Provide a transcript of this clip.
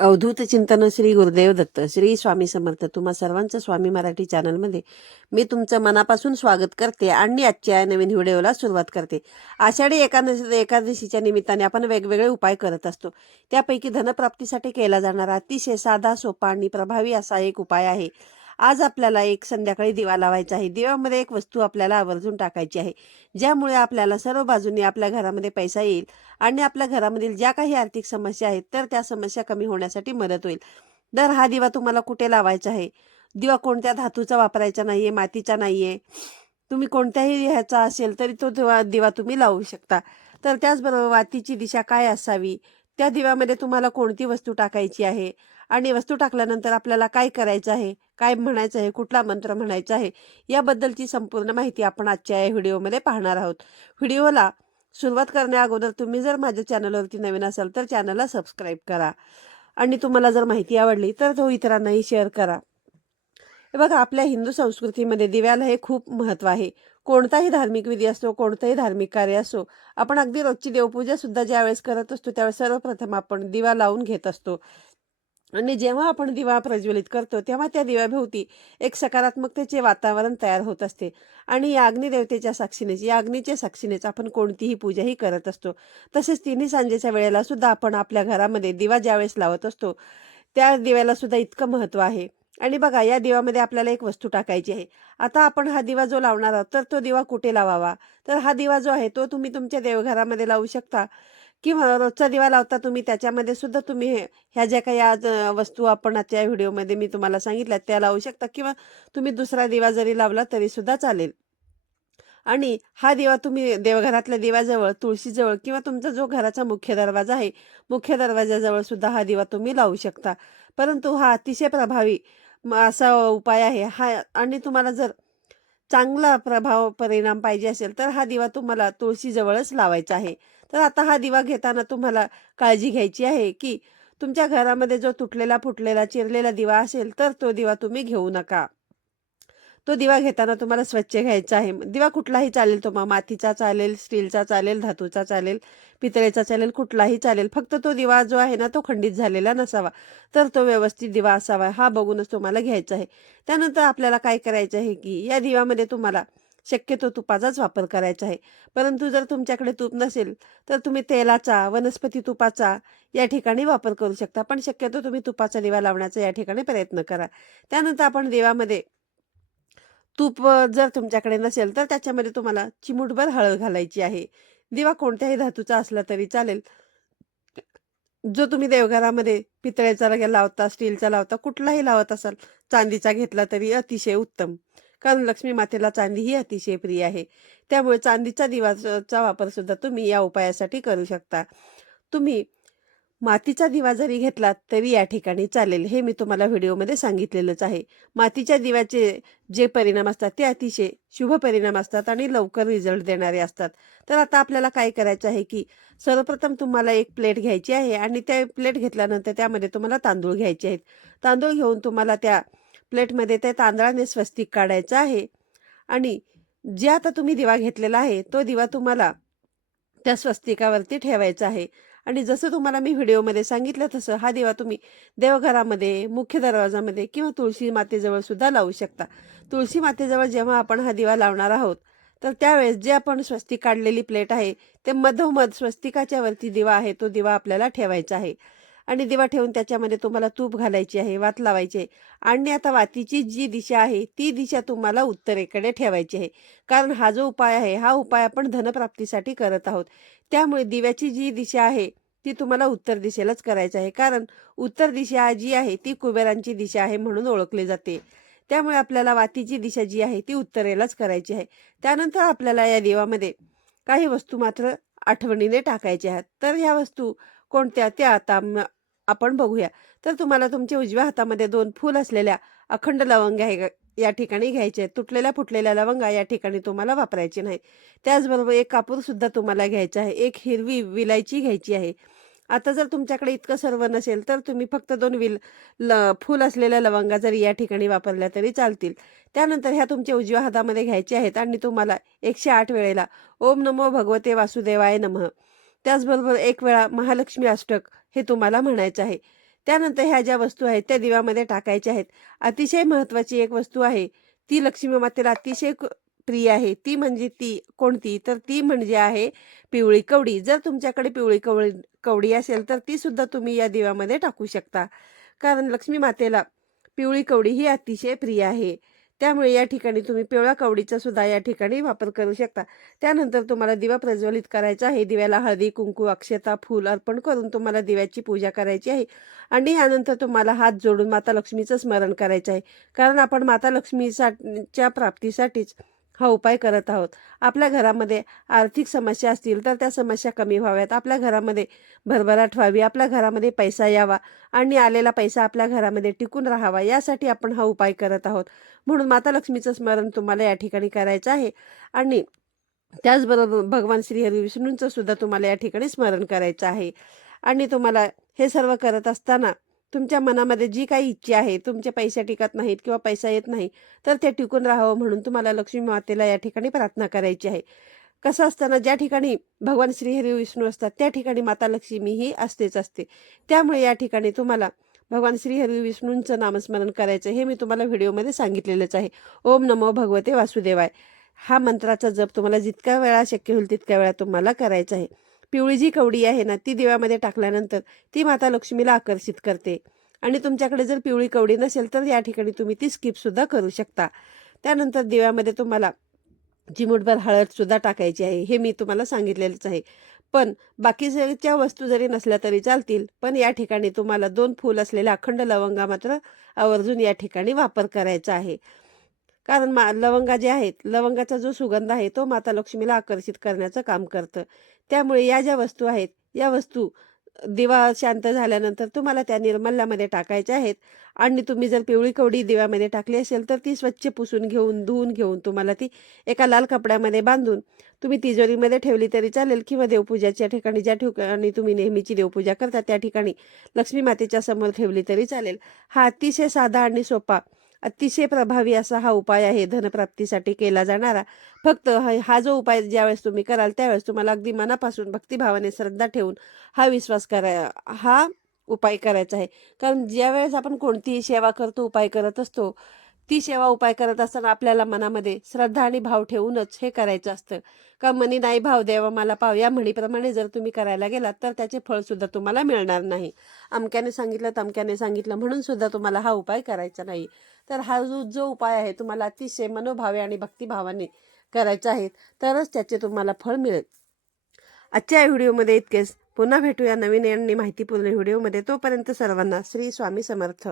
अवधूत चिंतन श्री गुरुदेव दत्त श्री स्वामी समर्थ. तुम्हा सर्वांचं स्वामी मराठी चॅनलमध्ये मी तुमचं मनापासून स्वागत करते आणि आजच्या नवीन व्हिडिओला सुरुवात करते. आषाढी एकादशीच्या निमित्ताने आपण वेगवेगळे उपाय करत असतो. त्यापैकी धनप्राप्तीसाठी केला जाणारा अतिशय साधा, सोपा आणि प्रभावी असा एक उपाय आहे. आज आपल्याला एक संध्याकाळी दिवा लावायचा आहे. दिव्यामध्ये एक वस्तू आपल्याला आवर्जून टाकायची आहे, ज्यामुळे आपल्याला सर्व बाजूंनी आपल्या घरामध्ये पैसा येईल आणि आपल्या घरामधील ज्या काही आर्थिक समस्या आहेत तर त्या समस्या कमी होण्यासाठी मदत होईल. तर हा दिवा तुम्हाला कुठे लावायचा आहे? दिवा कोणत्या धातूचा वापरायचा नाहीये, मातीचा नाहीये. तुम्ही कोणत्याही ह्याचा असेल तरी तो दिवा तुम्ही लावू शकता. तर त्याचबरोबर वातीची दिशा काय असावी, त्या दिव्यामध्ये तुम्हाला कोणती वस्तू टाकायची आहे आणि वस्तू टाकल्यानंतर आपल्याला काय करायचं आहे, काय म्हणायचं आहे, कुठला मंत्र म्हणायचा आहे, याबद्दलची संपूर्ण माहिती आपण आजच्या या व्हिडिओमध्ये पाहणार आहोत. व्हिडिओला सुरुवात करण्या अगोदर तुम्ही जर माझ्या चॅनलवरती नवीन असाल तर चॅनलला सबस्क्राईब करा आणि तुम्हाला जर माहिती आवडली तर तो इतरांनाही शेअर करा. हे बघा, आपल्या हिंदू संस्कृतीमध्ये दिव्याला हे खूप महत्त्व आहे. कोणताही धार्मिक विधी असो, कोणतंही धार्मिक कार्य असो, आपण अगदी रोजची देवपूजा सुद्धा ज्यावेळेस करत असतो त्यावेळेस सर्वप्रथम आपण दिवा लावून घेत असतो. आणि जेव्हा आपण दिवा प्रज्वलित करतो तेव्हा त्या दिव्याभोवती एक सकारात्मकतेचे वातावरण तयार होत असते. आणि या अग्निदेवतेच्या साक्षीनेच, या अग्नीच्या साक्षीनेच आपण कोणतीही पूजाही करत असतो. तसेच तिन्ही सांजेच्या वेळेला सुद्धा आपण आपल्या घरामध्ये दिवा ज्यावेळेस लावत असतो त्या दिव्याला सुद्धा इतकं महत्त्व आहे. आणि बघा, या दिव्यामध्ये आपल्याला एक वस्तू टाकायची आहे. आता आपण हा दिवा जो लावणार आहोत तर तो दिवा कुठे लावावा? तर हा दिवा जो आहे तो तुम्ही तुमच्या देवघरामध्ये लावू शकता किंवा रोजचा दिवा लावता तुम्ही त्याच्यामध्ये सुद्धा तुम्ही ह्या ज्या काही आज वस्तू आपण आजच्या व्हिडिओमध्ये मी तुम्हाला सांगितल्या त्या लावू शकता किंवा तुम्ही दुसरा दिवा जरी लावला तरी सुद्धा चालेल. आणि हा दिवा तुम्ही देवघरातल्या दिव्याजवळ, तुळशीजवळ किंवा तुमचा जो घराचा मुख्य दरवाजा आहे, मुख्य दरवाजाजवळ सुद्धा हा दिवा तुम्ही लावू शकता. परंतु हा अतिशय प्रभावी असा उपाय आहे हा. आणि तुम्हाला जर चांगला परिणाम पाहिजे असेल तर हा दिवा तुम्हाला तुळशीजवळच लावायचा आहे. तर आता हा दिवा घेताना तुम्हाला काळजी घ्यायची आहे की तुमच्या घरामध्ये जो तुटलेला, फुटलेला, चिरलेला दिवा असेल तर तो दिवा तुम्ही घेऊ नका. तो दिवा घेताना तुम्हाला स्वच्छ घ्यायचा आहे. दिवा कुठलाही चालेल, तो मग मातीचा चालेल, स्टीलचा चालेल, धातूचा चालेल, पितळेचा चालेल, कुठलाही चालेल. फक्त तो दिवा जो आहे ना तो खंडित झालेला नसावा, तर तो व्यवस्थित दिवा असावा हा बघूनच तुम्हाला घ्यायचा आहे. त्यानंतर आपल्याला काय करायचं आहे की या दिव्यामध्ये तुम्हाला शक्यतो तुपाचाच वापर करायचा आहे. परंतु जर तुमच्याकडे तूप नसेल तर तुम्ही तेलाचा, वनस्पती तुपाचा या ठिकाणी वापर करू शकता. पण शक्यतो तुम्ही तुपाचा दिवा लावण्याचा या ठिकाणी प्रयत्न करा. त्यानंतर आपण दिव्यामध्ये तूप जर तुमच्याकडे नसेल तर त्याच्यामध्ये तुम्हाला चिमूटभर हळद घालायची आहे. दिवा कोणत्याही धातूचा असला तरी चालेल. जो तुम्ही देवघरामध्ये पितळेचा लावता, स्टीलचा लावता, कुठलाही लावत असाल, चांदीचा घेतला तरी अतिशय उत्तम. कारण लक्ष्मी मातेला चांदी ही अतिशय प्रिय आहे. त्यामुळे चांदीचा दिवाचा वापर सुद्धा तुम्ही या उपायासाठी करू शकता. तुम्ही मातीचा दिवा जरी घेतलात तरी या ठिकाणी चालेल. हे मी तुम्हाला व्हिडिओमध्ये सांगितलेलंच आहे. मातीच्या दिव्याचे जे परिणाम असतात ते अतिशय शुभ परिणाम असतात आणि लवकर रिझल्ट देणारे असतात. तर आता आपल्याला काय करायचं आहे की सर्वप्रथम तुम्हाला एक प्लेट घ्यायची आहे आणि त्या प्लेट घेतल्यानंतर त्यामध्ये तुम्हाला तांदूळ घ्यायचे आहेत. तांदूळ घेऊन तुम्हाला त्या प्लेटमध्ये त्या तांदळाने स्वस्तिक काढायचं आहे आणि जे आता तुम्ही दिवा घेतलेला आहे तो दिवा तुम्हाला त्या स्वस्तिकावरती ठेवायचा आहे. आणि जसं तुम्हाला मी व्हिडिओमध्ये सांगितलं तसं हा दिवा तुम्ही देवघरामध्ये, मुख्य दरवाजामध्ये किंवा तुळशी मातेजवळ सुद्धा लावू शकता. तुळशी मातेजवळ जेव्हा आपण हा दिवा लावणार आहोत तर त्यावेळेस जे आपण स्वस्तिक काढलेली प्लेट आहे ते मधोमध स्वस्तिकाच्या वरती दिवा आहे तो दिवा आपल्याला ठेवायचा आहे. आणि दिवा ठेवून त्याच्यामध्ये तुम्हाला तूप घालायची आहे, वात लावायची आहे. आणि आता वातीची जी दिशा आहे ती दिशा तुम्हाला उत्तरेकडे ठेवायची आहे. कारण हा जो उपाय आहे हा उपाय आपण धनप्राप्तीसाठी करत आहोत. त्यामुळे दिव्याची जी दिशा आहे ती तुम्हाला उत्तर दिशेलाच करायचं आहे. कारण उत्तर दिशा जी आहे ती कुबेरांची दिशा आहे म्हणून ओळखली जाते. त्यामुळे आपल्याला वातीची दिशा जी आहे ती उत्तरेलाच करायची आहे. त्यानंतर आपल्याला या दिवामध्ये काही वस्तू मात्र आठवणीने टाकायच्या आहेत. तर ह्या वस्तू कोणत्या त्या आता आपण बघूया. तर तुम्हाला तुमच्या उजव्या हातामध्ये 2 फूल असलेल्या अखंड लवंग्या या ठिकाणी घ्यायच्या आहेत. तुटलेल्या फुटलेल्या लवंगा या ठिकाणी तुम्हाला वापरायची नाही. त्याचबरोबर एक कापूर सुद्धा तुम्हाला घ्यायचा आहे. एक हिरवी विलायची घ्यायची आहे. आता जर तुमच्याकडे इतकं सर्व नसेल तर तुम्ही फक्त 2 फूल असलेल्या लवंगा जरी या ठिकाणी वापरल्या तरी चालतील. त्यानंतर ह्या तुमच्या उजव्या हातामध्ये घ्यायच्या आहेत आणि तुम्हाला 108 वेळेला ओम नमो भगवते वासुदेवाय नमः, त्याचबरोबर 1 वेळा महालक्ष्मी अष्टक हे तुम्हाला म्हणायचं आहे. त्यानंतर ह्या ज्या वस्तू आहेत त्या दिव्यामध्ये टाकायच्या आहेत. अतिशय महत्त्वाची एक वस्तू आहे, ती लक्ष्मी मातेला अतिशय प्रिय आहे. ती म्हणजे ती कोणती, तर ती म्हणजे आहे पिवळी कवडी. जर तुमच्याकडे पिवळी कवडी असेल तर ती सुद्धा तुम्ही या दिव्यामध्ये टाकू शकता. कारण लक्ष्मी मातेला पिवळी कवडी ही अतिशय प्रिय आहे. त्यामुळे या ठिकाणी तुम्ही पिवळ्या कवडीचा सुद्धा या ठिकाणी वापर करू शकता. त्यानंतर तुम्हाला दिवा प्रज्वलित करायचा आहे. दिव्याला हळदी, कुंकू, अक्षता, फूल अर्पण करून तुम्हाला दिव्याची पूजा करायची आहे. आणि यानंतर तुम्हाला हात जोडून माता लक्ष्मीचं स्मरण करायचं आहे. कारण आपण माता लक्ष्मीच्या प्राप्तीसाठीच हा उपाय करत आहोत. आपल्या घरामध्ये आर्थिक समस्या असतील तर त्या समस्या कमी व्हाव्यात, आपल्या घरामध्ये भरभराट व्हावी, आपल्या घरामध्ये पैसा यावा आणि आलेला पैसा आपल्या घरामध्ये टिकून राहावा, यासाठी आपण हा उपाय करत आहोत. म्हणून माता लक्ष्मीचं स्मरण तुम्हाला या ठिकाणी करायचं आहे. आणि त्याचबरोबर भगवान श्री हरी विष्णूंचं सुद्धा तुम्हाला या ठिकाणी स्मरण करायचं आहे. आणि तुम्हाला हे सर्व करत असताना तुमच्या मनामध्ये जी काही इच्छा आहे, तुमचे पैसे टिकत नाहीत किंवा पैसा येत नाही, तर ते टिकून राहावं म्हणून तुम्हाला लक्ष्मी मातेला या ठिकाणी प्रार्थना करायची आहे. कसं असताना ज्या ठिकाणी भगवान श्रीहरी विष्णू असतात त्या ठिकाणी माता लक्ष्मी ही असतेच असते. त्यामुळे या ठिकाणी तुम्हाला भगवान श्रीहरी विष्णूंचं नामस्मरण करायचं हे मी तुम्हाला व्हिडिओमध्ये सांगितलेलंच आहे. ओम नमो भगवते वासुदेवाय हा मंत्राचा जप तुम्हाला जितक्या वेळा शक्य होईल तितक्या वेळा तुम्हाला करायचा आहे. पिवळी जी कवडी आहे ना, ती दिव्यामध्ये टाकल्यानंतर ती माता लक्ष्मीला आकर्षित करते. आणि तुमच्याकडे जर पिवळी कवडी नसेल तर या ठिकाणी तुम्ही ती स्किप सुद्धा करू शकता. त्यानंतर दिव्यामध्ये तुम्हाला चिमूटभर हळद सुद्धा टाकायची आहे, हे मी तुम्हाला सांगितलेलंच आहे. पण बाकीच्या वस्तू जरी नसल्या तरी चालतील, पण या ठिकाणी तुम्हाला 2 फूल असलेल्या अखंड लवंगा मात्र आवर्जून या ठिकाणी वापर करायचा आहे. कारण लवंगा जे आहेत, लवंगाचा जो सुगंध आहे तो माता लक्ष्मीला आकर्षित करण्याचं काम करतं. त्यामुळे या ज्या वस्तू आहेत, या वस्तू दिवा शांत झाल्यानंतर तुम्हाला त्या निर्मल्यामध्ये टाकायच्या आहेत. आणि तुम्ही जर पिवळी कवडी दिव्यामध्ये टाकली असेल तर ती स्वच्छ पुसून घेऊन, धुवून घेऊन तुम्हाला ती एका लाल कपड्यामध्ये बांधून तुम्ही तिजोरीमध्ये ठेवली तरी चालेल, किंवा देवपूजाच्या ठिकाणी ज्या ठिकाणी तुम्ही नेहमीची देवपूजा करता त्या ठिकाणी लक्ष्मी मातेच्या समोर ठेवली तरी चालेल. हा अतिशय साधा आणि सोपा, अतिशय प्रभावी असा हा उपाय आहे धनप्राप्तीसाठी केला जाणारा. फक्त हा जो उपाय ज्यावेळेस तुम्ही कराल त्यावेळेस तुम्हाला अगदी मनापासून भक्तिभावाने श्रद्धा ठेवून हा उपाय करायचा आहे. कारण ज्यावेळेस आपण कोणतीही सेवा करतो, उपाय करत असतो, ती सेवा उपाय करत असताना आपल्याला मनामध्ये श्रद्धा आणि भाव ठेवूनच हे करायचं असतं. का मनी नाही भाव देवा मला पाव, या म्हणीप्रमाणे जर तुम्ही करायला गेलात तर त्याचे फळ सुद्धा तुम्हाला मिळणार नाही. अमक्याने सांगितलं तमक्याने सांगितलं म्हणून सुद्धा तुम्हाला हा उपाय करायचा नाही. तर हा जो उपाय आहे तुम्हाला अतिशय मनोभावे आणि भक्तिभावाने करायचा आहे, तरच त्याचे तुम्हाला फळ मिळेल. आजच्या या व्हिडिओमध्ये इतकेच. पुन्हा भेटूया नवीन आणि माहितीपूर्ण व्हिडिओमध्ये. तोपर्यंत सर्वांना श्री स्वामी समर्थ.